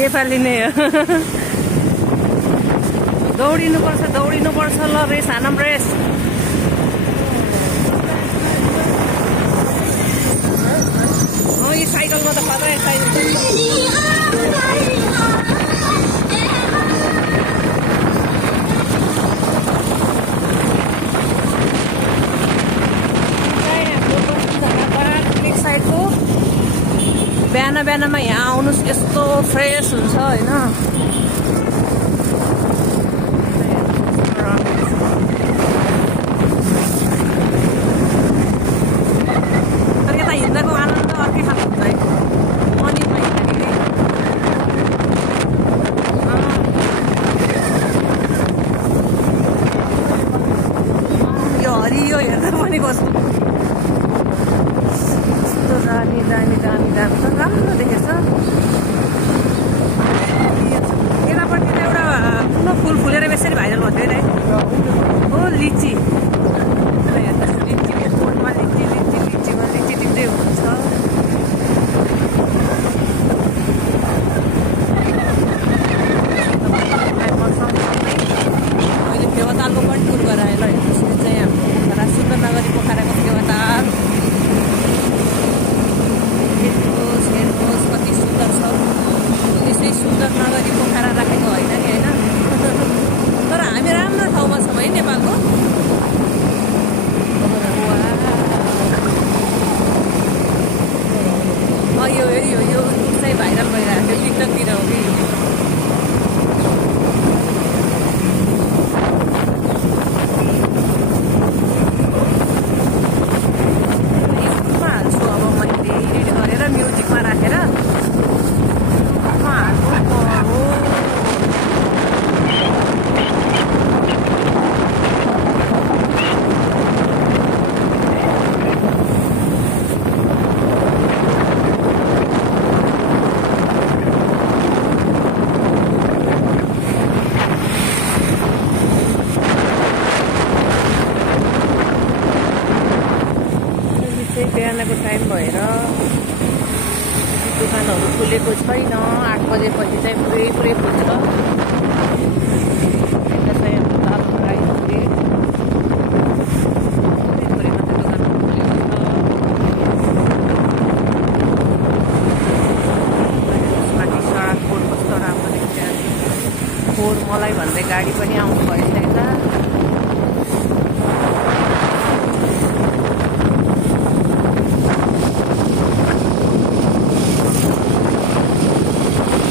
नेपाली नै हो। दौडिनुपर्छ ल, रेस हानौँ रेस। यो साइकलमा त खतरा साइकल। बिहानमा यहाँ आउनुहोस्, यस्तो फ्रेस हुन्छ होइन। तर यता हिँड्दाको आनन्द अर्कै खालको हुन्छ है। मर्निङमा हिँड्दाखेरि यो हरियो हेर्दा पनि कस्तो दामी दामी दामी दामी त राम्रो देखेछ। यतापट्टि त एउटा ठुलो फुल फुलेर यसरी भाइरल भयो अरे हो लिची। हेर्नुहोस् लिची बोटमा लिची लिची लिचीमा लिची दिँदै हुनुहुन्छ। मैले फेवातालको पनि टुर गराएँ ल। हेर्नुहोस् यो चाहिँ हाम्रो सुन्दरनगरी पोखराको फेवाताल। हेर्नुहोस् कति सुन्दर छ। यसै सुन्दर नगरी पोखरा राखेको होइन नि होइन। तर हामी राम्रो ठाउँमा छौँ है नेपालको। यो चाहिँ भाइरल भइरहेको थियो टिकटकतिर हो कि। बिहानको टाइम भएर दोकानहरू खुलेको छैन। 8 बजेपछि चाहिँ पुरै खुल्छ। यता चाहिँ हाम्रो तालको राईहरूले थोरै मात्रै दोकानहरू खुलेको छ। माथि सडक फोहोर कस्तो राम्रो देखिरहेको छ। फोहोर मलाई भन्दै गाडी पनि आउनु भयो।